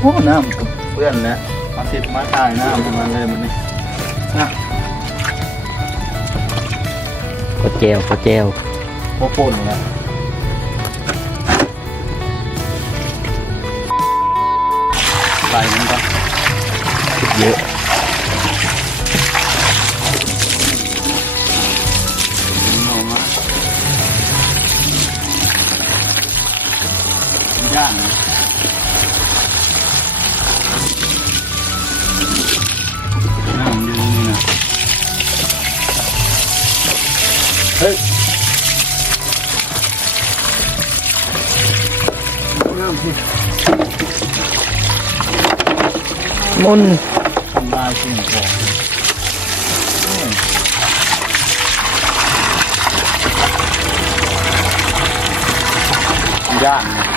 โอ้น้ำกับเพื่อนแล้วมาสิมาถ่ายน้ำทั้งนั้นเลยมันนี่นะ ข้าวเจลข้าวเจล โคป่นนะใส่มันก็ เยอะ ออกมาย่างน้ำยืนนี่นะเฮ้ยน้ำที่ มุน ทำลายสิ่งของย่างนะ